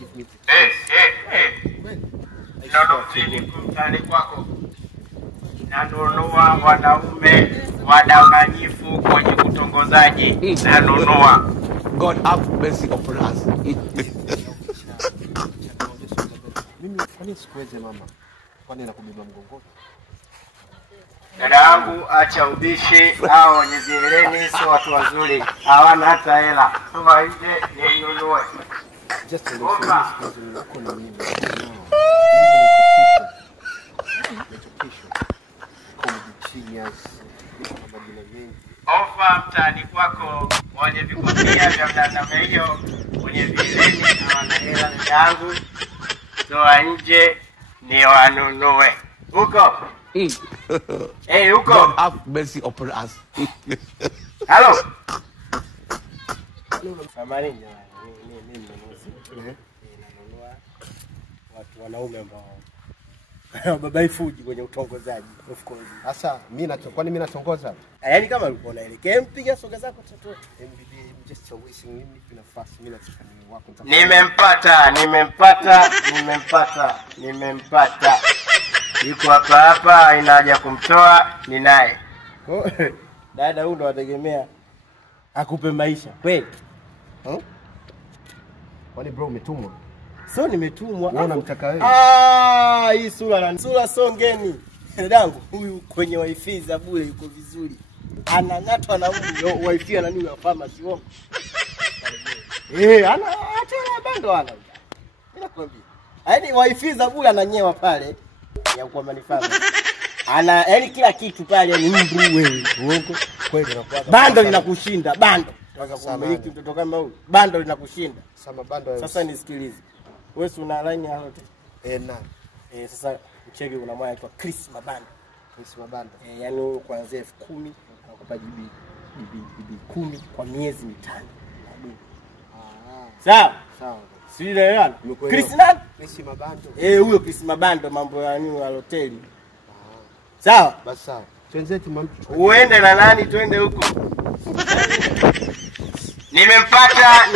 give me mtani kwako. Nanunua wanaume wadanganyifu kwenye kutongozaji. Nanunua. God have mercy upon us. Mimi kwani sikuweze mama? Kwani nakubeba mgongoni? Dada yangu acha ubishi, hao wenye vileni sio watu wazuri, hawana hata hela. Soma nje ninunue. Just a little kuna mimi. Ofa mtani kwako wenye vikofia vya mdandame hiyo, wenye vileni hawana hela yangu. Toa nje ni wanunue. Huko. Hey, huko. God have mercy upon us. Hello. Samahani, mimi nanunua watu wanaume ambao baba ifuji kwenye utongozaji, of course. Sasa kwani mimi natongoza? Yaani kama ulikuwa unaelekea mpiga soga zako tatu. Just wishing mimi kuna nafasi mimi nataka ni wako. Nimempata. Yuko hapa inaja kumtoa ni naye. Dada huyu ndo wategemea akupe maisha. Kweli? Kwani bro umetumwa? So nimetumwa. Wewe unamtaka wewe? Hii sura songeni. Dadangu huyu kwenye wifi za bure yuko vizuri. Anang'atwa na huyu wifi anani wa pharmacy wao. Ana hata bando ana. Ninakwambia. Yaani wifi za bure ananyewa pale ya kwa manufaa. Yaani kila kitu pale ni mbu wewe. Uongo. Kweli unakuwa. Bando linakushinda, bando. Tunataka kumiliki mtoto kama huyu. Bando linakushinda. Sasa nisikilize. Wewe una line ya hotel? Na. Sasa mcheke una moyo aitwa Chris Mabando. Yaani kuanzia 10,000 anakupa GB 10 kwa miezi 5. Sawa? Si ile Chris nani? Chris Mabando. Huyo Chris Mabando mambo ya nini ya hoteli. Sawa? Basi sawa. Twenzetu mama. Uende na nani twende huko? Nimempata.